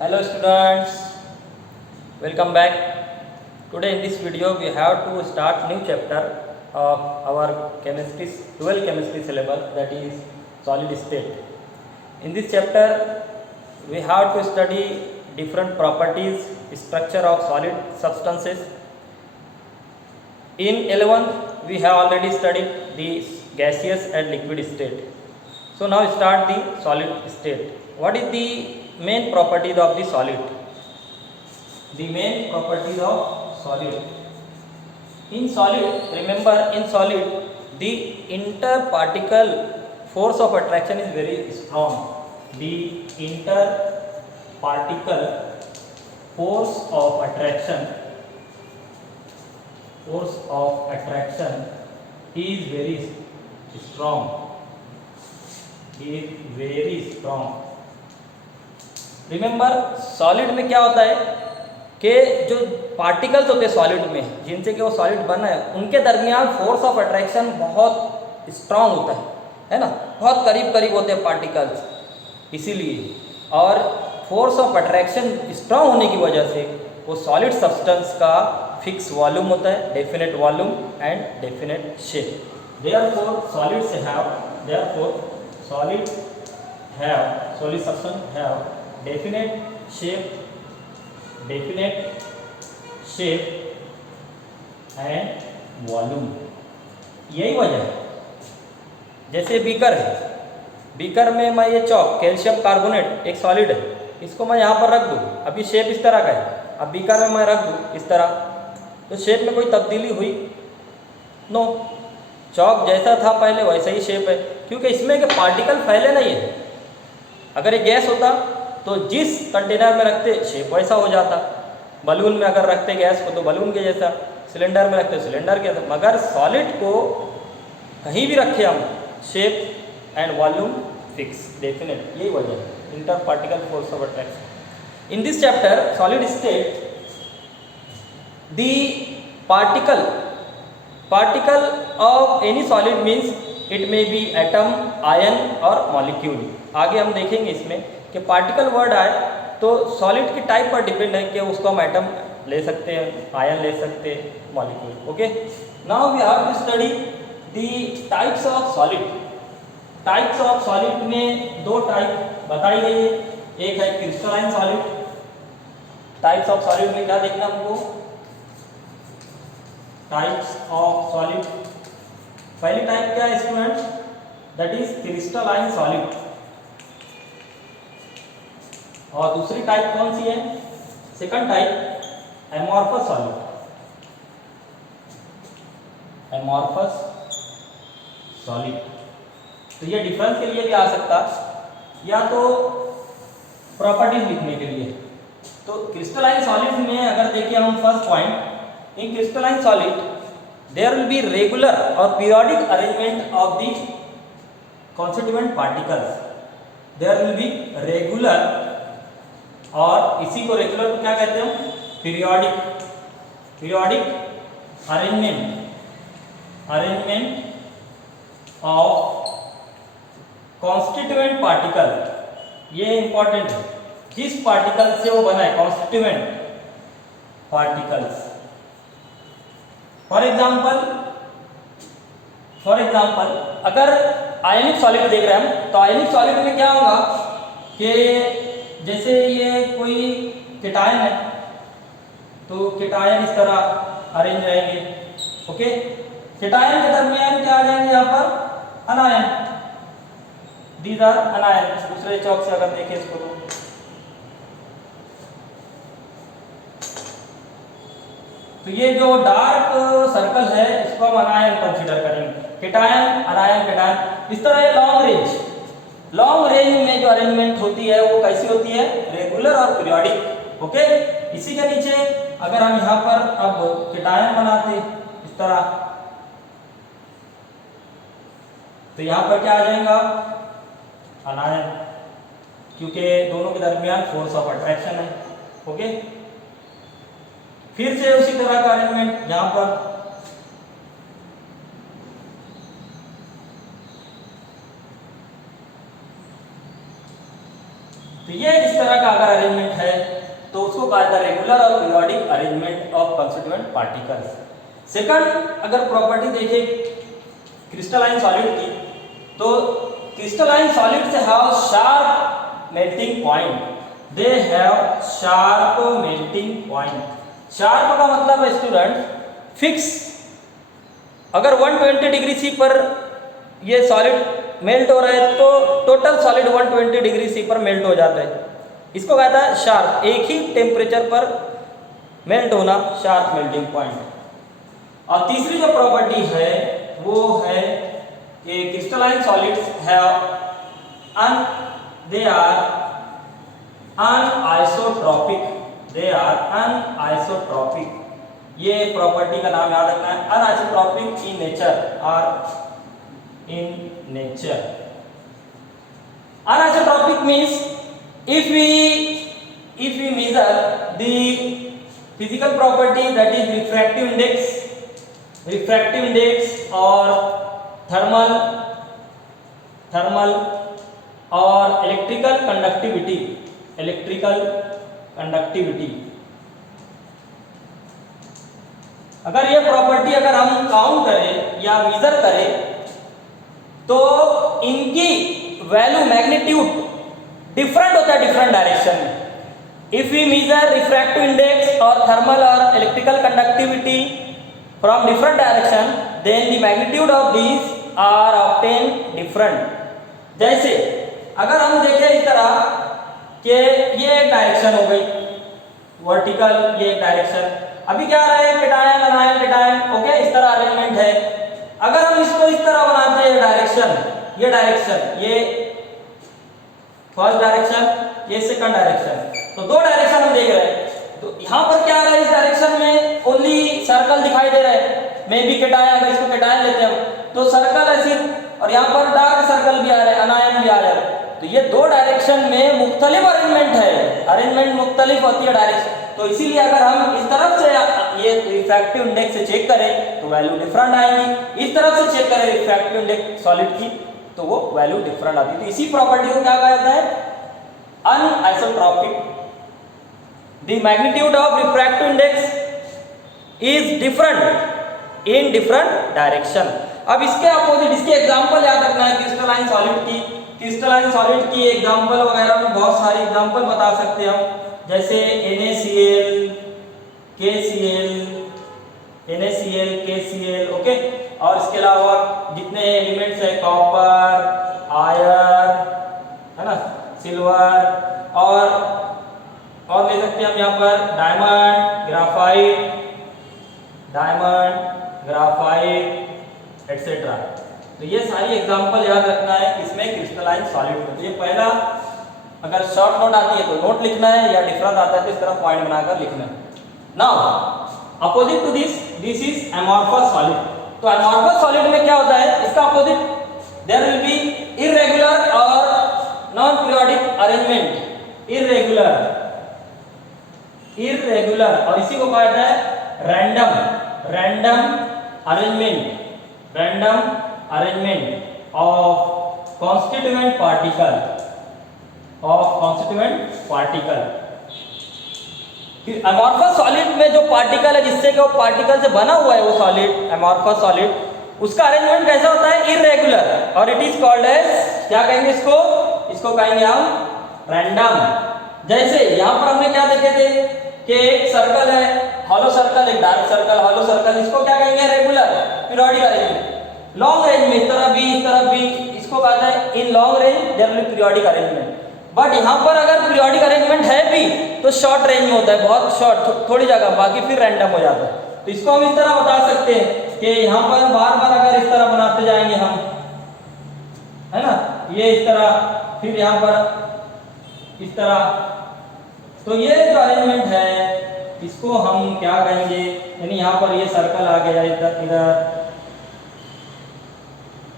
Hello students, welcome back. Today in this video we have to start new chapter of our chemistry 12 chemistry syllabus, that is solid state. In this chapter we have to study different properties, structure of solid substances. In 11th we have already studied the gaseous and liquid state. So now start the solid state. What is the main properties of the solid? The main properties of solid. In solid, remember in solid, the interparticle force of attraction is very strong. The interparticle force of attraction is very strong. Is very strong. Remember solid में क्या होता है कि जो particles होते हैं solid में, जिनसे कि वो सॉलिड बना है, उनके दरमियान फोर्स ऑफ अट्रैक्शन बहुत स्ट्रांग होता है ना, बहुत करीब करीब होते हैं पार्टिकल्स, इसीलिए। और फोर्स ऑफ अट्रैक्शन स्ट्रांग होने की वजह से वो सॉलिड सब्सटेंस का फिक्स वॉल्यूम होता है, definite volume and definite shape. Therefore solid substance have definite shape and volume। यही वजह है। जैसे बीकर है, बीकर में मैं ये चौक कैल्शियम कार्बोनेट एक सॉलिड है, इसको मैं यहाँ पर रख दूँ, अभी शेप इस तरह का है, अब बीकर में मैं रख दूँ इस तरह, तो शेप में कोई तब्दीली हुई? नो, चौक जैसा था पहले वैसा ही शेप है, क्योंकि इसमें के पार्टिकल फैले नहीं है। अगर ये गैस होता तो जिस कंटेनर में रखते शेप वैसा हो जाता, बलून में अगर रखते गैस को तो बलून के जैसा, सिलेंडर में रखते सिलेंडर के जैसा, मगर सॉलिड को कहीं भी रखे हम, shape and volume fix definite. यही वजह है inter particle force of attraction. In this chapter solid state, the particle of any solid means it may be atom, ion और molecule। आगे हम देखेंगे इसमें कि पार्टिकल वर्ड आए तो सॉलिड की टाइप पर डिपेंड है कि उसको हम एटम ले सकते हैं, आयन ले सकते हैं, molecule. Okay, now we have to study the types of solid. Types of solid में दो टाइप बताई गई है, एक है crystalline solid. Types of solid में क्या देखना हमको? टाइप्स ऑफ सॉलिड, पहली टाइप क्या है students? That is crystalline solid. और दूसरी टाइप कौन सी है? Second type amorphous solid. Amorphous solid, तो ये डिफरेंस के लिए भी आ सकता, या तो प्रॉपर्टीज लिखने के लिए। तो क्रिस्टलाइन सॉलिड में अगर देखिए हम first point, in crystalline solid there will be regular or periodic arrangement of the constituent particles। there will be regular, और इसी को रेगुलर को क्या कहते हैं? Periodic arrangement of constituent particle. ये इंपॉर्टेंट है, जिस पार्टिकल से वो बना है, कॉन्स्टिट्यूएंट पार्टिकल्स। फॉर एग्जाम्पल अगर आयनिक सॉलिड देख रहे हैं हम, तो आयनिक सॉलिड में क्या होगा कि जैसे ये कोई केटायन है तो केटायन इस तरह अरेंज रहेंगे। ओके, केटायन के दरमियान क्या आ जाएंगे यहाँ पर? अनायन। These are anion. दूसरे चौक से अगर देखें इसको तो ये जो डार्क सर्कल है इसको हम अनायन कंसीडर करेंगे, केटायन अनायन केटायन। इस तरह ये लॉन्ग रेंज में जो अरेंजमेंट होती है वो कैसी होती है? रेगुलर और पीरियोडिक। ओके, इसी के नीचे अगर हम यहाँ पर अब केटायन बनाते इस तरह, तो यहाँ पर क्या आ जाएगा? अनायन, क्योंकि दोनों के दरमियान फोर्स ऑफ अट्रैक्शन है। ओके, फिर से उसी तरह का अरेंजमेंट यहाँ पर, तो ये इस तरह का अगर अरेंजमेंट है तो उसको कहा जाता है रेगुलर और periodic arrangement of constituent particles. Second अगर प्रॉपर्टी देखें क्रिस्टलाइन सॉलिड की, तो crystalline solids have sharp melting point, they have sharp melting point. Sharp का मतलब है स्टूडेंट फिक्स, अगर 120 डिग्री सी पर ये सॉलिड मेल्ट हो रहा है तो टोटल सॉलिड 120 डिग्री सी पर मेल्ट हो जाता है, इसको कहता है शार्प, एक ही टेम्परेचर पर मेल्ट होना, शार्प मेल्टिंग पॉइंट। और तीसरी जो प्रॉपर्टी है वो है कि crystalline solids have they are anisotropic, they are anisotropic. ये प्रॉपर्टी का नाम याद रखना है, अनआइसोट्रॉपिक इन नेचर और in nature. Anisotropic means if we measure the physical property, that is refractive index or thermal और electrical conductivity, अगर ये प्रॉपर्टी अगर हम काउंट करें या मेजर करें तो इनकी वैल्यू मैग्नीट्यूड डिफरेंट होता है डिफरेंट डायरेक्शन में। If we measure refractive index और थर्मल और electrical conductivity from different direction, then the magnitude of these are obtain different. जैसे अगर हम देखें इस तरह कि ये एक डायरेक्शन हो गई वर्टिकल, ये एक डायरेक्शन, अभी क्या रहा है कैटायन अनायन कैटायन, ओके, इस तरह अरेंजमेंट है। अगर हम इसको इस तरह बनाते हैं डायरेक्शन, ये फर्स्ट डायरेक्शन, ये सेकंड डायरेक्शन, तो दो डायरेक्शन हम देख रहे हैं। तो यहाँ पर क्या आ रहा है, इस डायरेक्शन में ओनली सर्कल दिखाई दे रहा है, मे बी कैटायन, अगर इसको कैटायन लेते हैं हम तो सर्कल है सिर्फ, और यहाँ पर डार्क सर्कल भी आ रहा है, अनायन भी आ रहा है। तो ये दो डायरेक्शन में मुख्तलिफ अरेंजमेंट है, अरेंजमेंट मुख्तलिफ होती है डायरेक्शन। तो इसीलिए अगर हम इस तरफ से ये रिफ्रैक्टिव इंडेक्स से चेक करें तो वैल्यू डिफरेंट आएगी, इस तरफ से चेक करें रिफ्रैक्टिव इंडेक्स सॉलिड की तो वो वैल्यू डिफरेंट आती है। तो इसी प्रॉपर्टी को क्या कहा जाता है, anisotropic. The magnitude of refractive index is different in different direction. अब इसके अपोजिट, इसके एग्जांपल याद रखना है क्रिस्टलाइन सॉलिड की। क्रिस्टलाइन सॉलिड की एग्जांपल वगैरह में बहुत सारी एग्जांपल बता सकते हैं हम, जैसे NaCl, KCl, ओके। और इसके अलावा जितने एलिमेंट्स है कॉपर, आयरन, है ना, सिल्वर, और ले सकते हैं हम यहाँ पर डायमंड, ग्राफाइट एटसेट्रा। तो ये सारी एग्जांपल याद रखना है इसमें क्रिस्टलाइन सॉलिड में। तो ये पहला, अगर शॉर्ट नोट आती है तो नोट लिखना है, या डिफरेंस आता है तो इस तरह पॉइंट बनाकर लिखना है। Now opposite to this is amorphous solid. तो अमॉर्फस सॉलिड में क्या होता है, इसका opposite, there will be irregular और नॉन पीरियोडिक अरेंजमेंट, इर्रेगुलर, और इसी को कहा जाता है random arrangement of constituent particle. Amorphous solid में जो पार्टिकल है, जिससे कि वो पार्टिकल से बना हुआ है वो सॉलिड, अमॉर्फस सॉलिड, उसका अरेंजमेंट कैसा होता है, इर्रेगुलर, और इट इज कॉल्ड एज, क्या कहेंगे इसको कहेंगे हम रैंडम। जैसे यहाँ पर हमने क्या देखे थे कि एक सर्कल है, हॉलो सर्कल, एक डार्क सर्कल, हॉलो सर्कल, इसको क्या कहेंगे, regular periodic arrangement. Long range में इस तरफ भी, इसको कहता है in long range there will be periodic arrangement. But यहाँ पर अगर पीरियोडिक अरेंजमेंट है भी तो शॉर्ट रेंज में होता है, बहुत शॉर्ट, थोड़ी जगह, बाकी फिर रैंडम हो जाता है। तो इसको हम इस तरह बता सकते हैं कि यहाँ पर बार बार अगर इस तरह बनाते जाएंगे हम, है ना, ये इस तरह, फिर यहाँ पर इस तरह, तो ये जो अरेंजमेंट है इसको हम क्या कहेंगे, यानी यहाँ पर ये सर्कल आ गया इधर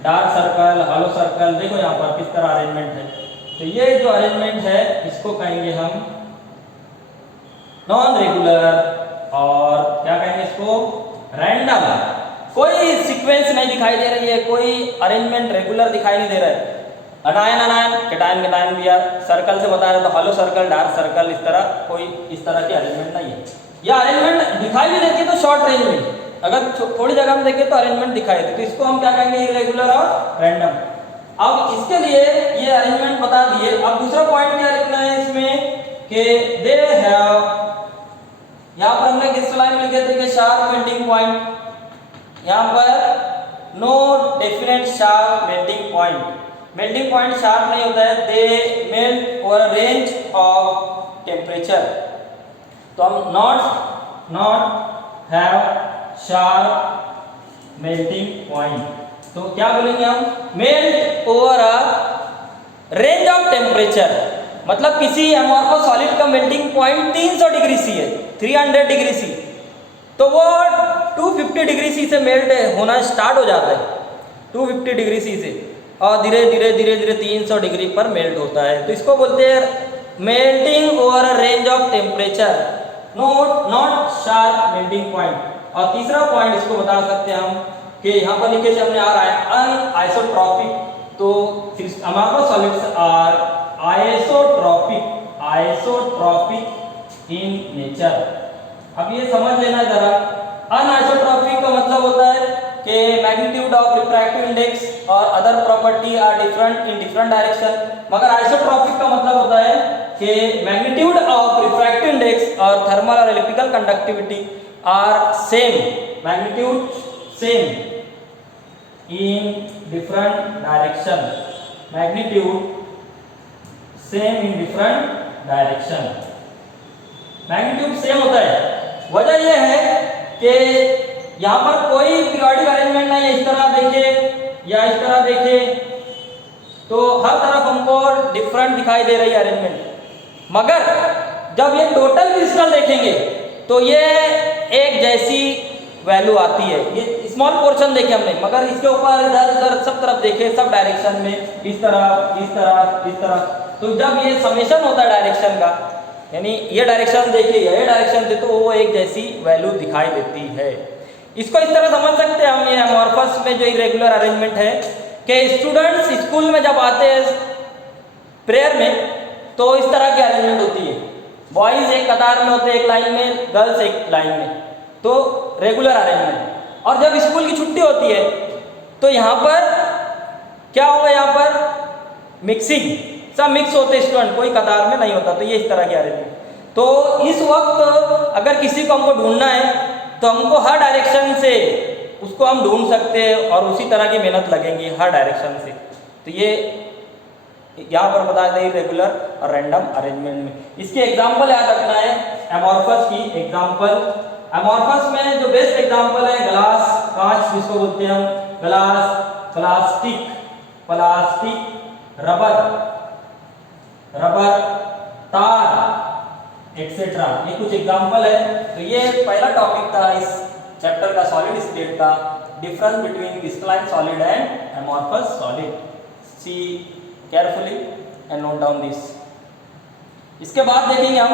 डार्क सर्कल, हॉलो सर्कल, देखो यहाँ पर किस तरह अरेंजमेंट है। तो ये जो अरेंजमेंट है इसको कहेंगे हम नॉन रेगुलर, और क्या कहेंगे इसको, रैंडम। कोई सीक्वेंस नहीं दिखाई दे रही है, कोई अरेंजमेंट रेगुलर दिखाई नहीं दे रहा है, अनायन अनायन, कैटायन कैटायन दिया, सर्कल से बता रहे तो हॉलो सर्कल, डार्क सर्कल, इस तरह कोई इस तरह की अरेंजमेंट नहीं है। या अरेंजमेंट दिखाई भी देती है तो शॉर्ट रेंज में, अगर थोड़ी जगह में देखें तो अरेंजमेट दिखाई देती है, तो इसको हम क्या कहेंगे, इरेगुलर और रैंडम। अब इसके लिए ये अरेंजमेंट बता दिए। अब दूसरा पॉइंट क्या लिखना है इसमें कि दे हैव, यहाँ पर हमने किस लाइन में लिखे थे कि शार्प मेल्टिंग पॉइंट, यहाँ पर no definite sharp melting point, melting point sharp नहीं होता है, they melt over a range of temperature. तो हम not have sharp melting point, तो क्या बोलेंगे हम, melt over a range of temperature, मतलब किसी अमोर्फस सॉलिड का मेल्टिंग पॉइंट 300 डिग्री सी है, 300 डिग्री सी, तो वो 250 डिग्री सी से मेल्ट होना स्टार्ट हो जाता है, 250 डिग्री सी से, और धीरे धीरे धीरे धीरे 300 डिग्री पर मेल्ट होता है, तो इसको बोलते हैं melting over a range of temperature, not sharp melting point. और तीसरा पॉइंट इसको बता सकते हैं हम कि यहाँ पर लिखे से हमने आ रहा है अनआइसोट्रॉपिक, तो हमारे solids are isotropic in nature. अब ये समझ लेना जरा, अनआइसोट्रॉपिक का मतलब होता है कि मैग्नीट्यूड ऑफ रिफ्रैक्टिव इंडेक्स और other property are different in different direction, मगर आइसोट्रॉपिक का मतलब होता है कि मैग्नीट्यूड ऑफ रिफ्रैक्टिव इंडेक्स और थर्मल और electrical conductivity are same, magnitude same in different direction, magnitude same in different direction, magnitude same होता है। वजह यह है कि यहाँ पर कोई पीरियोडिक अरेंजमेंट नहीं है, इस तरह देखे या इस तरह देखे तो हर तरफ हमको डिफरेंट दिखाई दे रही है अरेंजमेंट, मगर जब ये टोटल क्रिस्टल देखेंगे तो ये एक जैसी वैल्यू आती है। ये स्मॉल पोर्शन देखे हमने, मगर इसके ऊपर इधर उधर सब तरफ देखे, सब डायरेक्शन में, इस तरह इस तरह इस तरह, तो जब ये समेशन होता है डायरेक्शन का, यानी ये डायरेक्शन देखे ये डायरेक्शन दे, तो वो एक जैसी वैल्यू दिखाई देती है। इसको इस तरह समझ सकते हैं हम, ये अमोर्फस में जो इरेगुलर अरेंजमेंट है कि स्टूडेंट्स स्कूल में जब आते हैं प्रेयर में तो इस तरह की अरेंजमेंट होती है, बॉयज एक कतार में होते हैं, एक लाइन में, गर्ल्स एक लाइन में, तो रेगुलर अरेंजमेंट। और जब स्कूल की छुट्टी होती है तो यहाँ पर क्या होगा, यहाँ पर मिक्सिंग, सब मिक्स होते स्टूडेंट, कोई कतार में नहीं होता, तो ये इस तरह की अरेंजमेंट। तो इस वक्त अगर किसी को हमको ढूंढना है तो हमको हर डायरेक्शन से उसको हम ढूंढ सकते हैं और उसी तरह की मेहनत लगेंगी हर डायरेक्शन से। तो ये यहाँ पर बता दें रेगुलर और रैंडम अरेंजमेंट में। इसके एग्जाम्पल याद रखना है, एमोर्फस की एग्जाम्पल, एमोर्फस में जो बेस्ट एग्जाम्पल है ग्लास, कांच जिसको बोलते हैं हम, ग्लास, प्लास्टिक, रबर, तार एक्सेट्रा, ये कुछ एग्जाम्पल है। तो ये पहला टॉपिक था इस चैप्टर का, सॉलिड स्टेट का, difference between crystalline solid and amorphous solid. See carefully and note down this. इसके बाद देखेंगे हम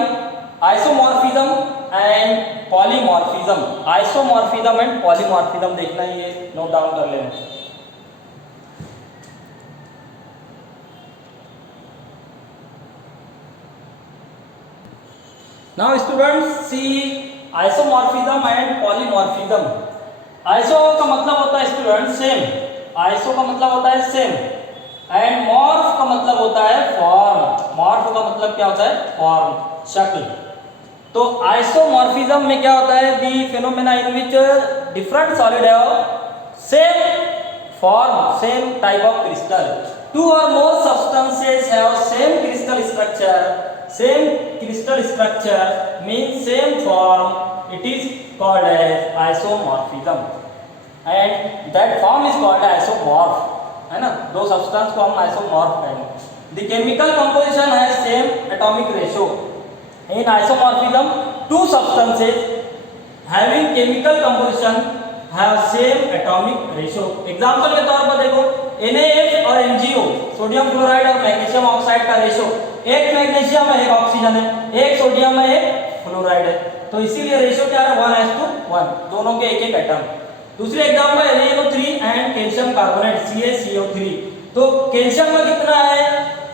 isomorphism and polymorphism, isomorphism and polymorphism देखना है, ये नोट डाउन कर लेना। Now students see isomorphism and polymorphism. Iso का मतलब होता है स्टूडेंट सेम, आइसो का मतलब होता है सेम, एंड मॉर्फ का मतलब होता है फॉर्म, मॉर्फ का मतलब क्या होता है, फॉर्म, शक्ल। तो आइसोमॉर्फिज्म में क्या होता है, the phenomena in which different solid have same form, same type of crystal, two और more substances have same crystal structure, same crystal structure means same form, it is called as isomorphism and that form is called isomorph, है ना, दो substance को हम isomorph कहेंगे। The chemical composition has same atomic ratio. In isomorphism two substances having chemical composition have same atomic ratio. Example के तौर पर देखो NaF और MgO, सोडियम क्लोराइड और मैग्नीशियम ऑक्साइड का रेशो, एक मैग्नीशियम है एक ऑक्सीजन है, एक सोडियम है एक फ्लोराइड है, तो इसीलिए रेशो क्या है 1:1, दोनों के एक एक एटम। दूसरे example NaNO3 and calcium carbonate CaCO3, तो कैल्शियम में कितना है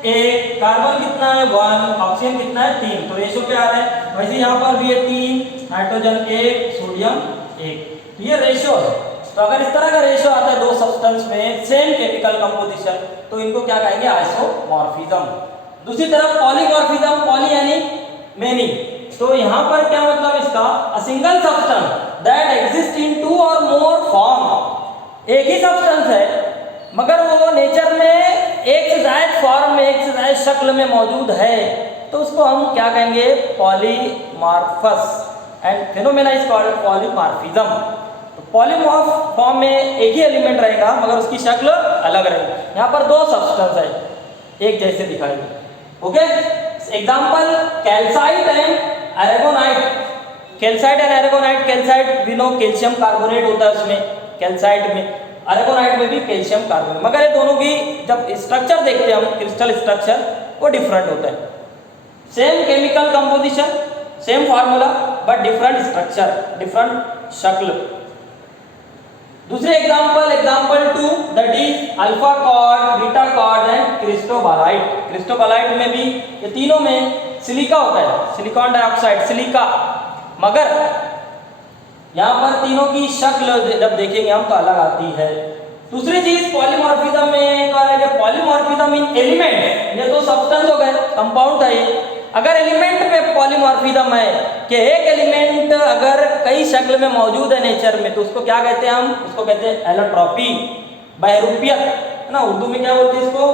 1, कार्बन कितना है 1, ऑक्सीजन कितना है 3, तो रेशो क्या आ रहा है। वैसे यहाँ पर भी है 3, नाइट्रोजन 1, सोडियम 1, तो ये रेशो है। तो अगर इस तरह का रेशो आता है दो सब्सटेंस में सेम केमिकल कंपोजिशन, तो इनको क्या कहेंगे आइसोमॉर्फिज्म। दूसरी तरफ पॉलीमॉर्फिज्म, पॉली यानी मेनी, तो यहाँ पर क्या मतलब इसका, a single substance that exist in 2 और मोर फॉर्म, एक ही सब्सटेंस है मगर वो नेचर में एक से ज्यादा फॉर्म में, एक से ज्यादा शक्ल में मौजूद है, तो उसको हम क्या कहेंगे polymorphous, and phenomena is called polymorphism. तो पॉलीमॉर्फ फॉर्म में एक ही एलिमेंट रहेगा मगर उसकी शक्ल अलग रहेगी। यहाँ पर दो सब्सटेंस है एक जैसे दिखाई दे, okay. Example calcite and aragonite, calcite and aragonite, calcite we know calcium carbonate होता है उसमें कैल्साइट में, एरागोनाइट में भी कैल्शियम कार्बोनेट, मगर ये दोनों की जब स्ट्रक्चर देखते हैं हम, क्रिस्टल स्ट्रक्चर वो डिफरेंट होता है। Same chemical composition, same formula, but different structure, different शक्ल। दूसरे example 2 that is alpha quartz, beta quartz and cristobalite. Cristobalite में भी ये तीनों में सिलिका होता है, सिलिकॉन डाइऑक्साइड सिलिका, मगर यहाँ पर तीनों की शक्ल जब देखेंगे हम तो अलग आती है। दूसरी चीज पॉलीमॉर्फिज्म में कहा है पॉलीमॉर्फिज्म इन एलिमेंट, ये तो सब्सटेंस हो गए, कंपाउंड है ये। अगर एलिमेंट में पॉलीमॉर्फिज्म है कि एक एलिमेंट अगर कई शक्ल में मौजूद है नेचर में, तो उसको क्या कहते हैं हम, उसको कहते हैं एलोट्रॉपी, बहरूपियत, है ना, उर्दू में क्या बोलते हैं इसको,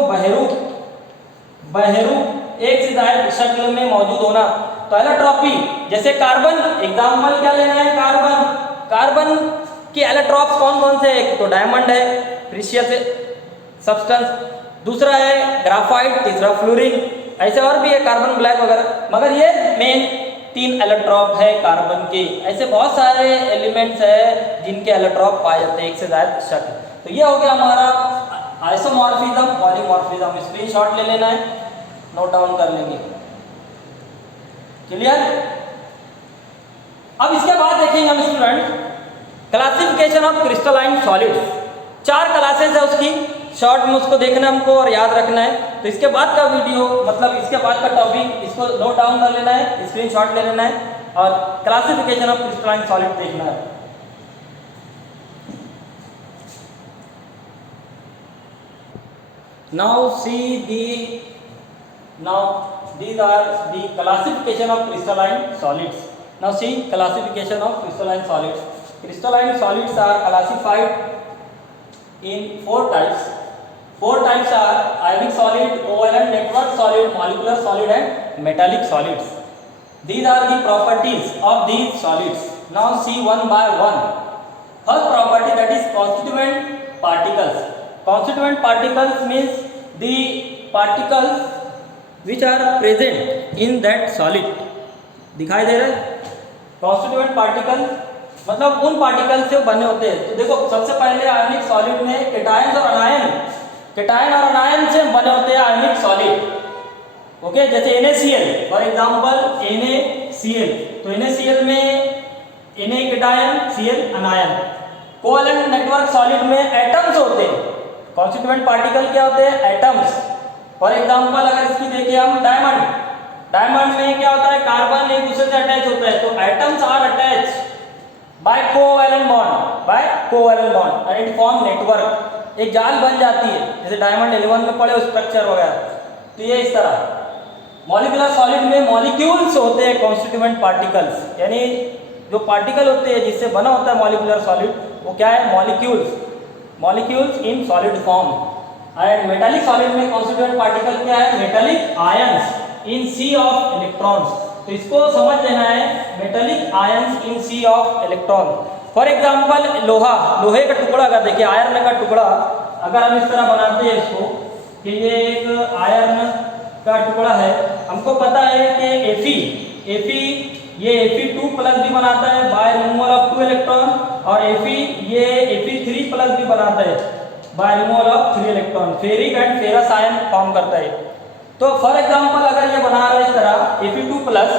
बहरूप, एक से ज्यादा शक्ल में मौजूद होना, तो एलोट्रॉपी। जैसे कार्बन, एग्जांपल क्या लेना है, कार्बन के एलोट्रॉप्स कौन कौन से, एक तो डायमंड है प्रीशियस सब्सटेंस, दूसरा है ग्राफाइट, तीसरा फ्लोरीन, ऐसे और भी है कार्बन ब्लैक वगैरह, मगर ये मेन 3 एलोट्रॉप है कार्बन के। ऐसे बहुत सारे एलिमेंट्स है जिनके एलोट्रॉप पाए जाते हैं एक से ज्यादा शक्ल। तो ये हो गया हमारा आइसोमॉर्फिज्म, पॉलीमॉर्फिज्म। स्क्रीनशॉट ले लेना है, नोट डाउन कर लेंगे, क्लियर। अब इसके बाद देखेंगे हम student classification of crystalline solids. 4 classes है उसकी, शॉर्ट में उसको देखना हमको और याद रखना है। तो इसके बाद का वीडियो मतलब इसके बाद का टॉपिक इसको नोट डाउन कर लेना है, स्क्रीनशॉट ले लेना है और क्लासिफिकेशन ऑफ क्रिस्टलाइन सॉलिड देखना है। Now these are the classification of crystalline solids. Now see classification of crystalline solids. Crystalline solids are classified in 4 types. 4 types are ionic solid, covalent network solid, molecular solid and metallic solids. These are the properties of these solids. Now see one by one. First property, that is constituent particles. Constituent particles means the particles which are present in that solid. दिखाई दे रहा है? Constituent particles मतलब उन particle से बने होते हैं। तो देखो सबसे पहले आयनिक सॉलिड में केटायन और अनायन से बने होते हैं आयनिक सॉलिड। ओके, जैसे NaCl फॉर एग्जांपल NaCl, तो NaCl में Na cation, Cl अनायन। Covalent network solid में एटम्स होते हैं। कॉन्स्टिट्यूएंट पार्टिकल क्या होते हैं, एटम्स। फॉर एग्जांपल अगर इसकी देखिए हम डायमंड में क्या होता है, कार्बन एक दूसरे से अटैच होता है, तो atoms are attach by covalent bond and it form network, एक जाल बन जाती है, जैसे डायमंड 11 में पढ़े स्ट्रक्चर वगैरह। तो ये इस तरह मॉलिक्यूलर सॉलिड में मॉलिक्यूल्स होते हैं कॉन्स्टिट्यूएंट पार्टिकल्स, यानी जो पार्टिकल होते हैं जिससे बना होता है मॉलिक्यूलर सॉलिड, वो क्या है, molecules in solid form. And metallic solid में कॉन्स्टिट्यूएंट पार्टिकल क्या है, metallic ions in sea of electrons. तो इसको समझ लेना है, metallic ions in sea of electron. For example लोहे का टुकड़ा, अगर देखिए आयरन का टुकड़ा अगर हम इस तरह बनाते हैं इसको कि ये एक आयरन का टुकड़ा है, हमको पता है कि Fe ये Fe2+ भी बनाता है बाय रिमूवल ऑफ 2 इलेक्ट्रॉन, और ये Fe3+ भी बनाता है by removal of 3 electron. Ferric and ferrous ion form करता है। तो फॉर एग्जांपल अगर ये बना रहा है इस तरह Fe2+,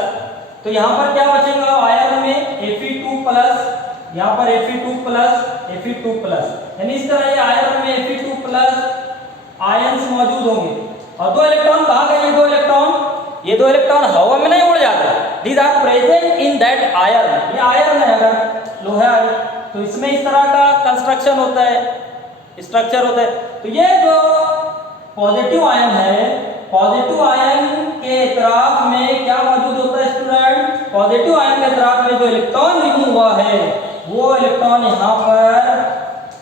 तो यहाँ पर क्या बचेगा, आयरन में Fe2+, यहाँ पर Fe2+, यानी इस तरह ये आयरन में Fe2+, आयंस मौजूद होंगे। और दो इलेक्ट्रॉन कहाँ गए? ये दो इलेक्ट्रॉन, ये दो इलेक्ट्रॉन हवा में नहीं उड़ जाते, these are present in that ion. ये आयन है, अगर लोहा है तो इसमें इस तरह का कंस्ट्रक्शन होता है, स्ट्रक्चर होता है। तो ये जो पॉजिटिव आयन है, पॉजिटिव आयन के तरफ में क्या मौजूद होता है स्टूडेंट? पॉजिटिव आयन के तरफ में जो इलेक्ट्रॉन रिमूव हुआ है वो इलेक्ट्रॉन यहाँ पर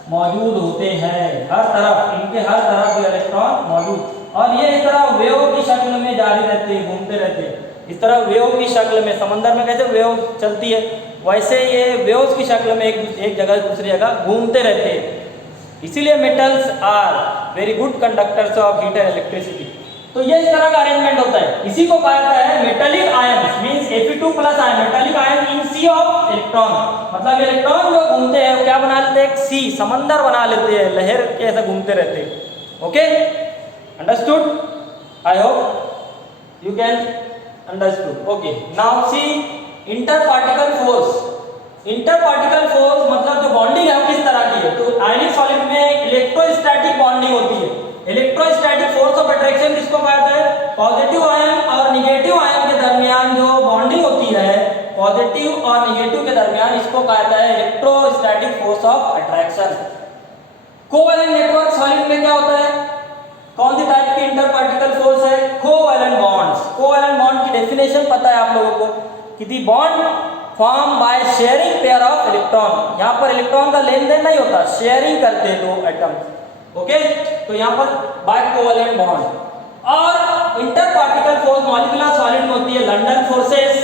मौजूद होते हैं, हर तरफ, इनके हर तरफ ये इलेक्ट्रॉन मौजूद। और ये इस तरह वेव की शक्ल में जारी रहते हैं, घूमते रहते हैं। इस तरह वेव की शक्ल में, समंदर में कैसे वेव चलती है वैसे ये वेव्स की शक्ल में एक जगह से दूसरी जगह घूमते रहते हैं। इसीलिए metals are very good conductors of heat and electricity. तो ये इस तरह का अरेंजमेंट होता है। इसी को कहा जाता है metallic ions, means Fe2+ ion, metallic ion in sea of electron. मतलब इलेक्ट्रॉन जो घूमते हैं वो क्या बना लेते हैं? एक सी, समंदर बना लेते हैं, लहर के ऐसे घूमते रहते हैं। Okay, understood? I hope you can understood. Okay, now C inter particle force. Inter particle force मतलब जो बॉन्डिंग है वो किस तरह की है? तो आयनिक सॉलिड में इलेक्ट्रोस्टैटिक बॉन्डिंग होती है। इलेक्ट्रोस्टैटिक फोर्स ऑफ अट्रैक्शन किसको कहा जाता है? पॉजिटिव आयन और निगेटिव आयन के दरमियान जो बॉन्डिंग होती है, पॉजिटिव और निगेटिव के दरमियान, इसको कहा जाता है electrostatic force of attraction. Covalent network solid में क्या होता है? कौन सी टाइप की इंटर पार्टिकल फोर्स है? Covalent bonds. कोवैलेंट बॉन्ड की डेफिनेशन पता है आप लोगों को कि the bond form by sharing pair of electron. यहाँ पर इलेक्ट्रॉन का लेन देन नहीं होता, शेयरिंग करते हैं दो एटम्स। ओके, तो यहाँ पर बाय कोवैलेंट बॉन्ड। और inter particle force molecular solid में होती है London forces,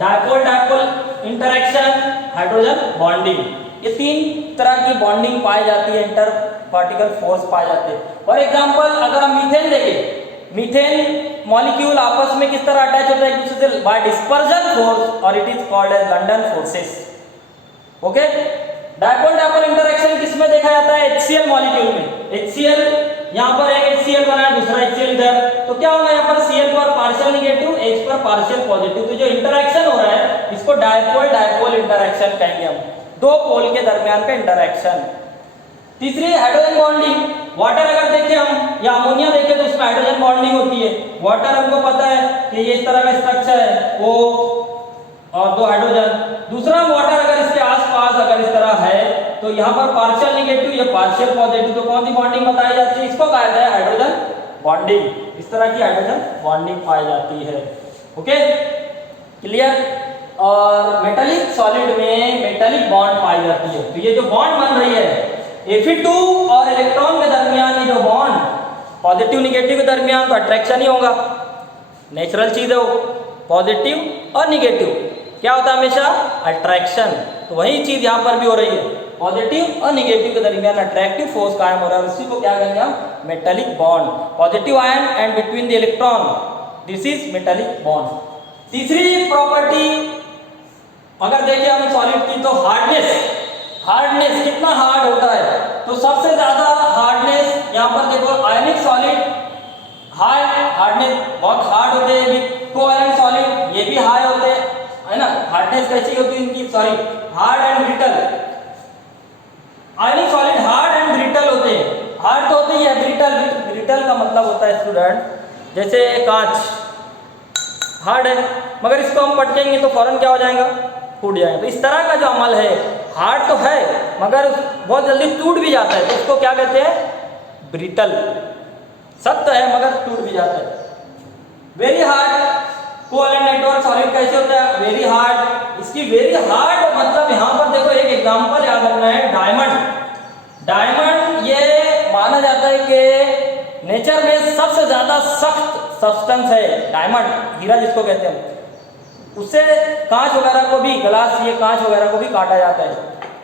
dipole dipole interaction, hydrogen bonding. ये तीन तरह की बॉन्डिंग पाई जाती है, इंटर पार्टिकल फोर्स पाए जाते हैं। फॉर एग्जांपल अगर हम मीथेन देखें, मीथेन मॉलिक्यूल आपस में किस तरह अटैच होता है एक दूसरे से? बाय डिस्पर्जन फोर्स, और it is called as London forces. Okay, dipole dipole interaction किसमें देखा जाता है? HCl मॉलिक्यूल में। HCl यहाँ पर एक HCl बना है, दूसरा HCl इधर, तो क्या होगा यहाँ पर? Cl पर पार्शियल निगेटिव, H पर पार्शियल पॉजिटिव। तो जो इंटरेक्शन हो रहा है इसको डायपोल डायपोल इंटरेक्शन कहेंगे हम, दो पोल के दरमियान का इंटरेक्शन। तीसरी हाइड्रोजन बॉन्डिंग। वाटर अगर देखें हम या अमोनिया देखें तो इसमें हाइड्रोजन बॉन्डिंग होती है। वाटर हमको पता है कि ये इस तरह का स्ट्रक्चर है, O और दो हाइड्रोजन। दूसरा वाटर अगर इसके आसपास अगर इस तरह है तो यहाँ पर पार्शियल निगेटिव, ये पार्शियल पॉजिटिव। तो कौन सी बॉन्डिंग बताई जाती है? इसको कहा जाता है हाइड्रोजन बॉन्डिंग। इस तरह की हाइड्रोजन बॉन्डिंग पाई जाती है। Okay, clear? और मेटालिक सॉलिड में मेटालिक बॉन्ड पाई जाती है। तो ये जो बॉन्ड बन रही है Fe2 और इलेक्ट्रॉन के दरमियान ये जो बॉन्ड, पॉजिटिव निगेटिव के दरमियान, तो अट्रैक्शन ही होगा, नेचुरल चीज है वो। पॉजिटिव और निगेटिव क्या होता है? हमेशा अट्रैक्शन। तो वही चीज यहाँ पर भी हो रही है, पॉजिटिव और निगेटिव के दरमियान अट्रैक्टिव फोर्स कायम हो रहा है। उसी को क्या कहेंगे हम? Metallic bond. Positive ion and between the electron, this is metallic bond. तीसरी प्रॉपर्टी अगर देखें हम सॉलिड की तो हार्डनेस। हार्डनेस कितना हार्ड होता है? तो सबसे ज्यादा हार्डनेस यहाँ पर देखो, आयनिक सॉलिड हाई हार्डनेस, बहुत हार्ड होते हैं। कोवैलेंट सॉलिड ये भी हाई होते हैं, है ना? हार्डनेस कैसी होती है इनकी? Sorry, hard and brittle. Ionic solid hard and brittle होते हैं। हार्ड तो होते ही है, ब्रिटल, ब्रिटल का मतलब होता है स्टूडेंट जैसे कांच हार्ड है, मगर इसको हम पटकेंगे तो फौरन क्या हो जाएगा? टूट जाएगा। तो इस तरह का जो अमल है, हार्ड तो है मगर बहुत जल्दी टूट भी जाता है, तो इसको क्या कहते हैं? ब्रिटल। सख्त है मगर टूट भी जाता है। Very hard, covalent network solid कैसे होता है? Very hard. इसकी वेरी हार्ड मतलब यहाँ पर देखो एक एग्जांपल याद रखना है, डायमंड। डायमंड ये माना जाता है कि नेचर में सबसे ज्यादा सख्त सब्सटेंस है डायमंड, हीरा जिसको कहते हैं। उससे कांच वगैरह को भी, ग्लास, ये कांच वगैरह को भी काटा जाता है।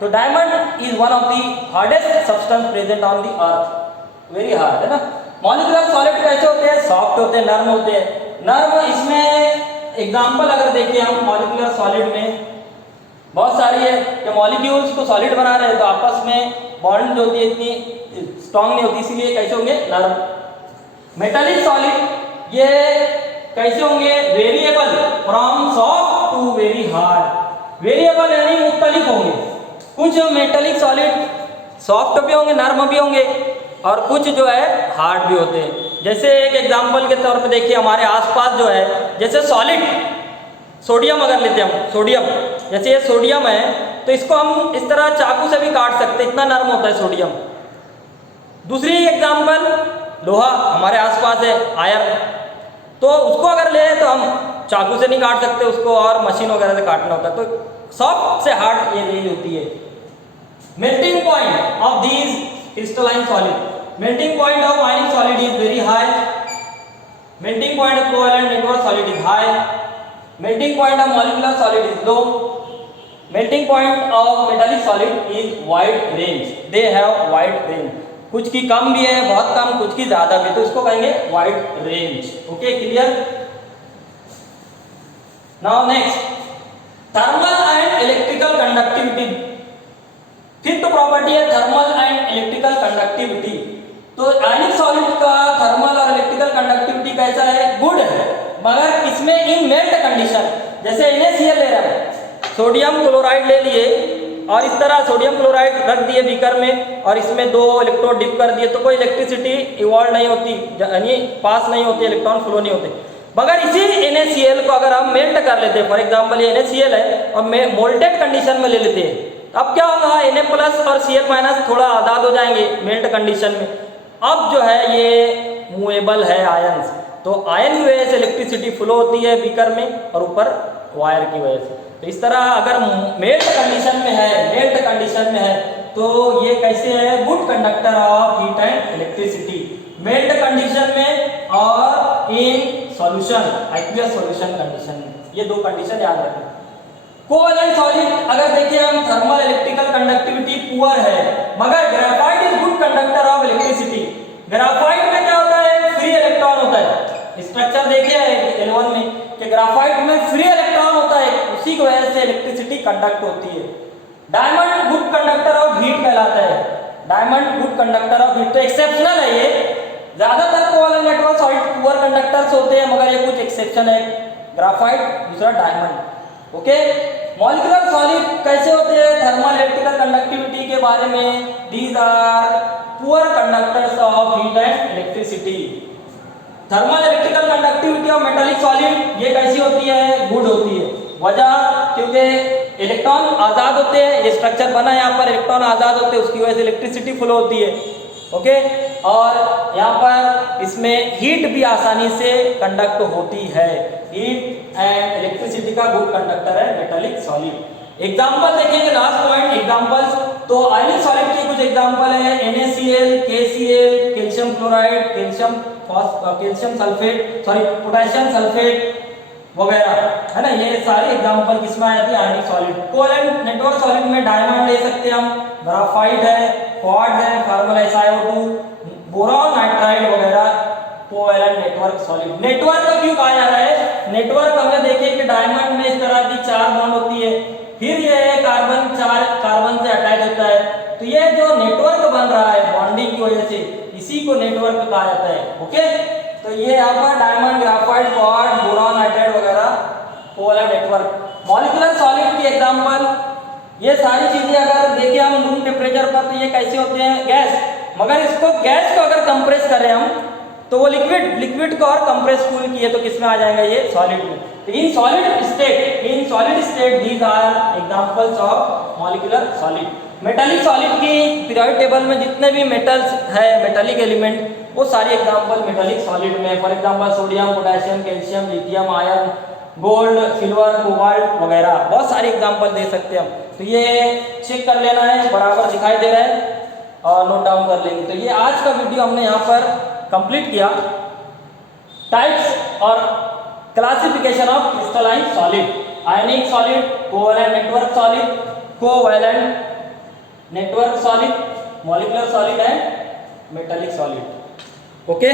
तो diamond is one of the hardest substance present on the earth. Very hard है ना। मॉलिक्यूलर सॉलिड कैसे होते हैं? सॉफ्ट होते हैं, नर्म होते हैं। नर्म, इसमें एग्जांपल अगर देखें हम मॉलिक्यूलर सॉलिड में बहुत सारी है कि मॉलिक्यूल्स को सॉलिड बना रहे हैं तो आपस में बॉन्ड जो होती है इतनी स्ट्रांग नहीं होती, इसीलिए कैसे होंगे? नर्म। मेटालिक सॉलिड ये कैसे होंगे? Variable, from soft to very hard. Variable यानी मुख्तलिफ होंगे। कुछ मेटालिक सॉलिड सॉफ्ट भी होंगे, नर्म भी होंगे, और कुछ जो है हार्ड भी होते हैं। जैसे एक एग्जांपल के तौर पे देखिए, हमारे आसपास जो है, जैसे सॉलिड सोडियम अगर लेते हैं हम, सोडियम, जैसे ये सोडियम है तो इसको हम इस तरह चाकू से भी काट सकते हैं, इतना नरम होता है सोडियम। दूसरी एग्जांपल लोहा हमारे आसपास है, आयरन, तो उसको अगर ले तो हम चाकू से नहीं काट सकते उसको, और मशीन वगैरह से काटना होता है। तो सॉफ्ट से हार्ड ये रेंज होती है। Melting point of these crystalline solid, melting point of ionic solid is very high, melting point of covalent network solid is high, melting point of molecular solid is low, melting point of metallic solid is wide range, they have wide range, कुछ की कम भी है, बहुत कम, कुछ की ज्यादा भी, तो इसको कहेंगे wide range. Okay, clear. Now next, thermal and electrical conductivity. Fifth property है थर्मल एंड इलेक्ट्रिकल कंडक्टिविटी। तो आयनिक सॉलिड का थर्मल और इलेक्ट्रिकल कंडक्टिविटी कैसा है? गुड है, मगर इसमें इन मेल्ट कंडीशन, जैसे NaCl ले रहे हैं, सोडियम क्लोराइड ले लिए और इस तरह सोडियम क्लोराइड रख दिए बीकर में और इसमें 2 इलेक्ट्रोड डिप कर दिए, तो कोई इलेक्ट्रिसिटी इवॉल्व नहीं होती, यानी पास नहीं होती, इलेक्ट्रॉन फ्लो नहीं होते। मगर इसी NaCl को अगर हम मेल्ट कर लेते हैं, फॉर एग्जांपल ये NaCl है और मोल्टेड कंडीशन में ले लेते हैं, अब क्या होगा, Na+ और Cl- थोड़ा आज़ाद हो जाएंगे मेल्ट कंडीशन में। अब जो है ये मूवेबल है आयंस, तो आयन की वजह से इलेक्ट्रिसिटी फ्लो होती है बीकर में और ऊपर वायर की वजह से। तो इस तरह अगर मेल्ट कंडीशन में है, मेल्ट कंडीशन में है, तो ये कैसे है? Good conductor of heat and electricity, melt condition में और in solution, aqueous solution condition में। ये 2 कंडीशन याद रखें। कोवेलेंट सॉलिड अगर देखिए हम, थर्मल इलेक्ट्रिकल कंडक्टिविटी पुअर है, मगर graphite is good conductor of electricity. Graphite में क्या होता है? फ्री इलेक्ट्रॉन होता है। स्ट्रक्चर देखिए L1 में कि ग्रेफाइट में फ्री इलेक्ट्रॉन होता है, उसी की वजह से इलेक्ट्रिसिटी कंडक्ट होती है। Diamond good conductor of heat कहलाता है, diamond good conductor of heat, तो एक्सेप्शनल है ये। ज्यादातर covalent network solid poor conductors होते हैं, मगर ये कुछ एक्सेप्शन है, ग्रेफाइट, दूसरा डायमंड। ओके, मॉलिक्यूलर सॉलिड कैसे होते हैं? थर्मल इलेक्ट्रिकल कंडक्टिविटी के बारे में, these are poor conductors of heat and electricity. Thermal electrical conductivity of metallic solid ये कैसी होती है? गुड होती है। वजह, क्योंकि इलेक्ट्रॉन आजाद होते हैं, ये स्ट्रक्चर बना है यहाँ पर, इलेक्ट्रॉन आजाद होते हैं, उसकी वजह से इलेक्ट्रिसिटी फ्लो होती है। ओके, और यहाँ पर इसमें हीट भी आसानी से कंडक्ट होती है, हीट एंड इलेक्ट्रिसिटी का गुड कंडक्टर है मेटालिक सॉलिड। एग्जांपल देखेंगे, लास्ट पॉइंट एग्जांपल्स, तो आयनिक सॉलिड के कुछ एग्जांपल है NaCl, KCl, calcium chloride, calcium sulphate, sorry potassium sulphate वगैरह, है ना, ये सारे एग्जांपल किसमें आए थे? आयनिक सॉलिड। कोवेलेंट नेटवर्क सॉलिड में डायमंड ले सकते हैं हम, ग्राफाइट है, क्वार्ट्ज है, फॉर्मल SiO2, बोरॉन नाइट्राइड वगैरह कोवेलेंट नेटवर्क सॉलिड। नेटवर्क का क्यों कहा जा रहा है? नेटवर्क हमने देखे कि डायमंड में इस तरह की 4 बॉन्ड होती है, फिर ये कार्बन 4 कार्बन से अटैच होता है, तो ये जो नेटवर्क बन रहा है बॉन्डिंग की वजह से, इसी को नेटवर्क कहा जाता है। ओके, तो ये यहाँ पर diamond, graphite, quartz, boron nitride वगैरह कोवेलेंट नेटवर्क। मॉलिक्यूलर सॉलिड की एग्जांपल, ये सारी चीजें अगर देखें हम रूम टेम्परेचर पर, तो ये कैसे होते हैं? गैस, मगर इसको गैस को अगर कंप्रेस करें हम, तो वो लिक्विड को और कंप्रेस कूल किए तो किसमें आ जाएगा? ये सॉलिड में। In solid state these are examples of molecular solid. Metallic solid की पीरियोडिक टेबल में जितने भी मेटल्स है, मेटालिक एलिमेंट, वो सारी एग्जांपल मेटालिक सॉलिड में। For example sodium, potassium, calcium, lithium, iron, gold, silver, cobalt वगैरह, बहुत सारी एग्जांपल दे सकते हैं हम। तो ये चेक कर लेना है, बराबर दिखाई दे रहा है और नोट डाउन कर लेंगे। तो ये आज का वीडियो हमने यहाँ पर कंप्लीट किया, टाइप्स और classification of crystalline solid, ionic solid, covalent network solid, covalent network solid, molecular solid and metallic solid. Okay,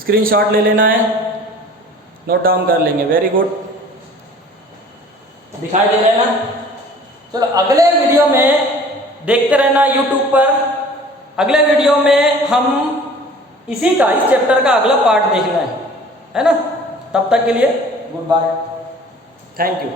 screenshot ले लेना है, नोट डाउन कर लेंगे। वेरी गुड, दिखाई दे रहा है ना? चलो अगले वीडियो में देखते रहना यूट्यूब पर। अगले वीडियो में हम इसी का, इस चैप्टर का अगला पार्ट देखना है ना? तब तक के लिए गुड बाय, थैंक यू।